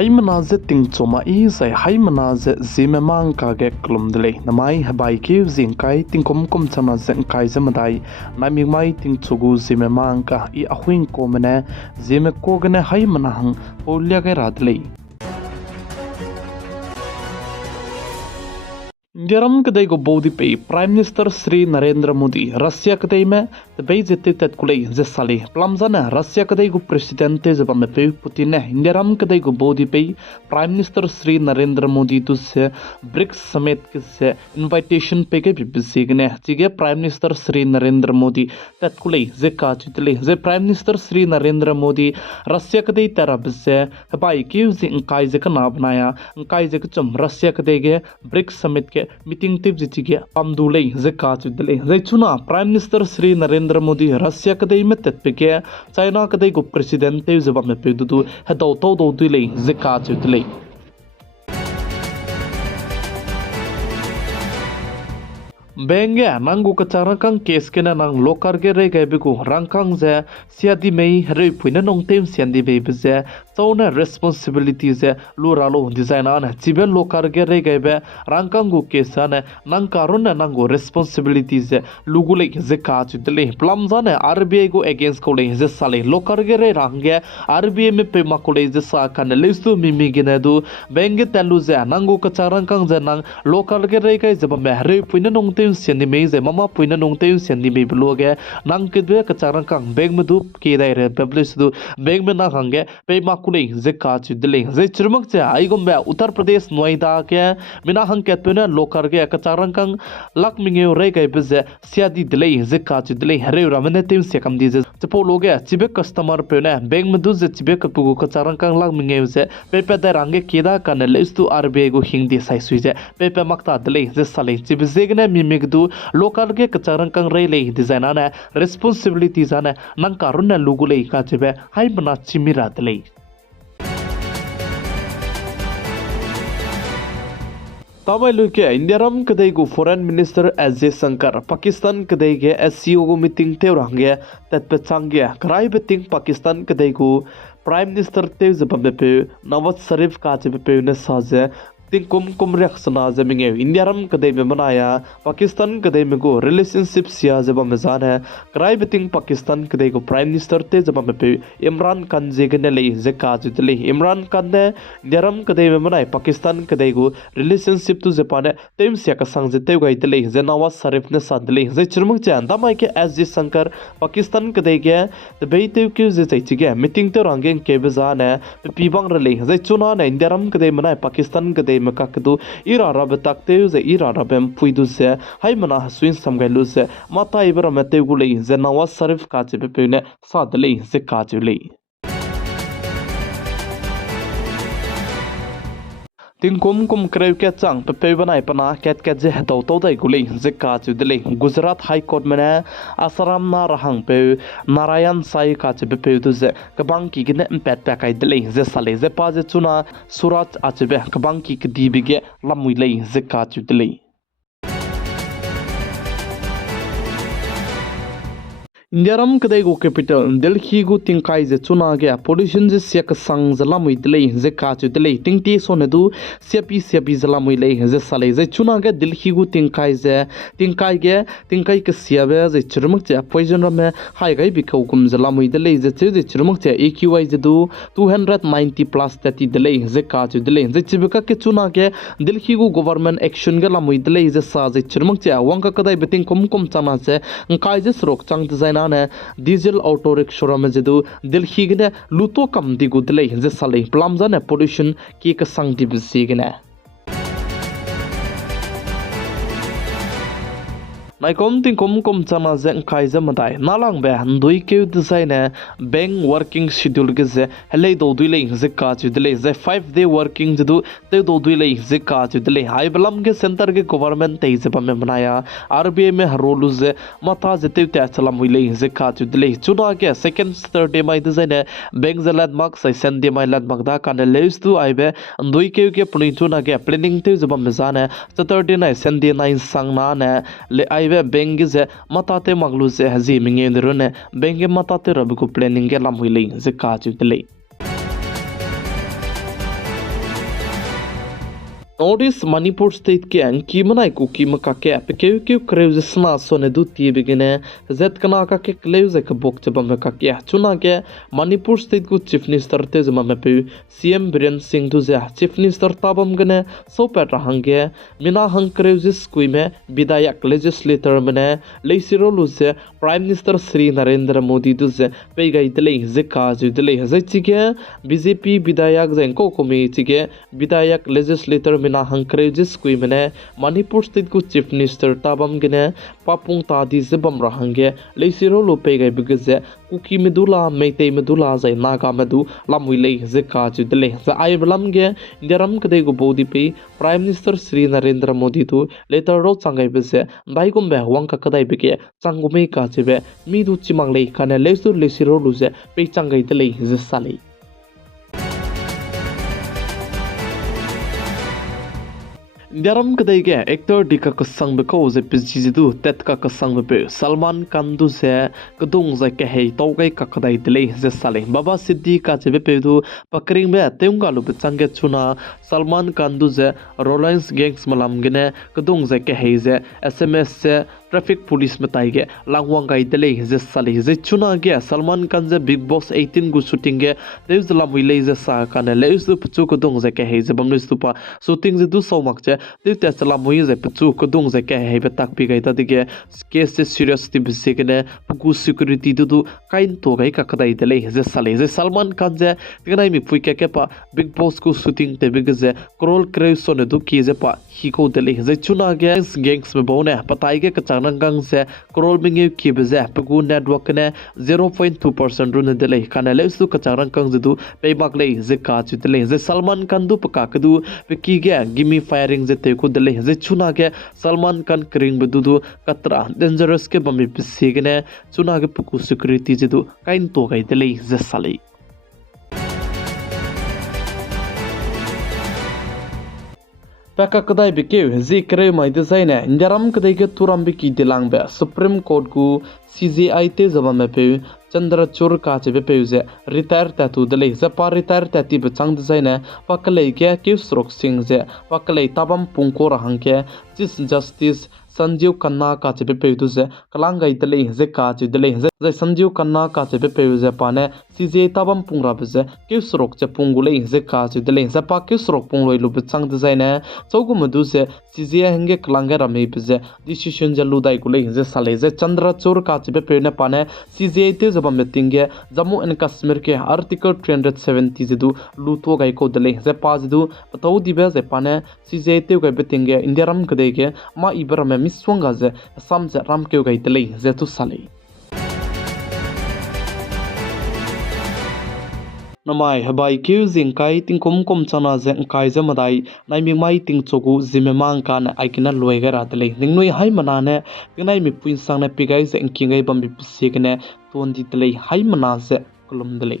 Haimanaze tingchoma izai haimanaze zeme mangkage klumdele namai habai ke zingkai tingkom chana zengkai zamadai namimai tingchugu zeme mangka I ahuin komene zeme kogene haimanahang polya ge radle Indiaram kadai go bodi pe Prime Minister Sri Narendra Modi Russia kadai me the bei jette tet kulei je sale plamzana Russia kadai go president te jaba me pe Putin ne Indiaram kadai go bodi pe Prime Minister Sri Narendra Modi tu se BRICS summit ke se invitation pe ke bisigne tige Prime Minister Sri Narendra Modi tet kulei je ka chitle je Prime Minister Sri Narendra Modi Russia kadai tarab se bai ki je kai je kana banaya kai je chum Russia kadai ge BRICS summit ke meeting tip jitige pamdulei zeka chudle zaichuna Prime Minister Sri Narendra Modi Russia kadai me tetpeke China kadai go president te jaba me pedu hadaw to do dulei zeka chudle Benge nangu kacharakang case kena nang lokar ge re gai biku rangkang je siadi mei re puina nong tem siandi be bze chauna responsibility je luralo design ana chibe lokar ge re gai be rangkang gu case ana nang karon na nangu responsibility je lugule je ka chudle plamzane RBI go against ko le je sale lokar ge re rangge RBI me pe makole je sa kan lestu mimi gene du benge talu je nangu kacharangkang je nang lokar ge re gai jaba me re puina nong tem sendi mei ze mama puina nong te sendi mei bloge nang kedwe kacharang kang beg medu ke dai re publish du beg me na hange pe makule ze ka chudle ze churmak che ai gombe Uttar Pradesh Noida ke mina hang ke pena lokar ge kacharang kang lak minge re kai bze siadi dile ze ka chudle hare ramane tem se kam di ze chepo loge chibe customer pena beg medu ze chibe kapu kacharang kang lak minge ze pe pe da range keda kan lestu RBI go hingdi sai suije pe pe makta dile ze sale chibe zegne mi du local ke kacharang kang rei lei designa na responsibility zana nang karun na lugulei ka chebe hai bana chimira dlei Tamai luke Indiaram kadai go foreign minister Ajay Shankar Pakistan kadai ge SCO go meeting te range tat pe changge krai beting Pakistan kadai go prime minister te zabbe pe Nawaz Sharif ka chebe pe ne saje ting kum reaksana jaminge Indiaram kadai me manaya Pakistan kadai me go relationship sia jaba me jan hai krai beting Pakistan kadai go prime minister te jaba me pe Imran Khan jegene le je ka jitle Imran Khan ne Indiaram kadai me manai Pakistan kadai go relationship tu japane tem sia ka sang jete gai dele je Nawaz Sharif ne sadle je churmuk chan damai ke SJ Shankar Pakistan kadai ge the beite ke je chige meeting te rangeng ke bezane pibang rele je chuna ne Indiaram kadai manai Pakistan kadai makakdu ira rab takte ze ira rabem puidu se haimana swin samgailu se mata ibra mate gulei ze Nawaz Sharif ka che pepene sadle ze ka chule ting kum kreu ke chang pe banai pana ket je hataw to dai gulei je ka chudle Gujarat High Court mena asaram na rahang pe Narayan Sai ka che pe du ze kabang ki gine pet pa kai dle je sale je pa je chuna Surat achbe kabang ki di bige lamui lei je ka chudle Indiaram kadai go capital Delhi go tingkai je chuna ge pollution je siak sang jala mui dlei je ka chu dlei tingti sonedu siapi jala mui lei je sale je chuna ge Delhi go tingkai ke siabe je churmuk che poison ram hai gai bikau kum jala mui dlei je churmuk che AQI je du 290 plus 30 dlei je ka chu dlei je chibka ke chuna ge Delhi go government action ge la mui dlei je sa je churmuk che wangka kadai beting kum chana che kai je srok chang design diesel auto rickshaw में जदू दिल्ली गने लुतो कम दिगु दले जे साले प्लामजा ने pollution की का संग दिबसी गने Naikom ting kom chana zeng kai zamadai nalang be dui ke design bank working schedule ge ze helei do dui lei ze ka chu dele ze 5-day working jdu te do dui lei ze ka chu dele hai balam ge center ge government te ze pam banaya RBI me role ze mata je te ta chalam hui lei ze ka chu dele chuna ge second third day mai design bank ze lat mark sai send day mai lat mark da kan leus tu ai be dui ke puni chuna ge planning te ze pam jana saturday night send day nine sang na ne le ai bengi ze matate maglu ze hazi minge ndrone bengi matate rabu ko planning ge lam huile ze ka chu dele North East Manipur State ke ang kimanai ku kimaka ke apeke kreuze sna sone du tie begine zet kana ka ke kleuze ka bok chaba me ka ke chuna ke Manipur State ku Chief Minister te zama me pe CM Biren Singh du za Chief Minister tabam gane so patra hange mina hang kreuze skui me bidayak legislator mane leisiro lu ze Prime Minister Sri Narendra Modi du ze pe gai dele ze ka ju dele ze chige BJP bidayak zenko komi chige bidayak legislator na hangkrejis kui mene Manipur State ku Chief Minister tabam gene papung tadi zebam rahange leisiro lope gai bigze kuki medula meitei medula zai naga medu lamui lei zeka judle za ai blam ge deram kade go bodi pe Prime Minister Sri Narendra Modi tu later ro changai bese dai gum be wang ka kadai beke changumei ka chebe mi du chimang lei khane leisur leisiro luze pe changai dele ze salei Daram kadai ke actor dika kasang be ko ze pizji du tet ka kasang be Salman Khan du se kadung za ke hei to kai ka kadai dele ze sale baba siddi ka che be pe du pakring be teunga lu be change chuna Salman Khan du ze Reliance gangs malam gene kadung za ke hei ze SMS se traffic police metai ge langwang gai dele ze sale ze chuna ge Salman Khan ze Big Boss 18 gu shooting ge deus la mui le ze sa kana le us puchu kadung za ke hei ze bamnu stupa shooting ze du so mak che tu te sala mui ze puchu kadung za ke hei be tak pi gai ta dige case se serious ti bise ge ne puku security du kain to gai ka kadai dele ze sale ze Salman Khan ze tignai mi pui ke pa Big Boss ku shooting te big ze crol creation du ki ze pa hi ko dele ze chuna ge gangs me bone patai ge ka nangang se crol bingi ki beze pagu network ne 0.2% run dele kana le su kacharang kang du payback le ze ka chu dele ze Salman Khan du paka kadu peki ge gimme firing ze te ku dele ze chuna ge Salman Khan kring bedu du katra dangerous ke bami pisi ge ne chuna ge puku security je du kain to gai dele ze sale Paka kadai bikeu zi kre mai design indaram kadai ke turam biki dilang be Supreme Court ku CJI te zama me pe Chandrachur ka che be pe ze retire ta tu dele za pa retire ta ti be chang design pakalei ke Srok Singh ze pakalei tabam pungko rahang ke Chief Justice Sanjeev Khanna ka che be pe tu ze kalangai dele ze ka che dele ze Sanjeev Khanna ka che be pe ze pa ne CJI tabam pungra be ze Srok che pungulei ze ka che dele za pa Srok pungloi lu be chang design chogu madu se CJI henge kalanga rame be ze decision jalu dai kulei ze sale ze Chandrachur ka che be pe ne pa ne CJI te जब meeting ge Jammu and Kashmir ke article 370 jedu luto gai ko dele ze paz du patau dibe ze pane CJI te gai meeting ge indiaram kade ge ma ibra me miswanga ze sam ze ram ke gai dele ze tu sale namai habai keu jing kai ting kom chana je kai jamadai nai mi mai ting chogu Zeme mang kan aikina loiga ra dele ningnoi hai manane nai mi puin sang na pigai je kingai bam bi pisekne ton di dele hai mana je kolum dele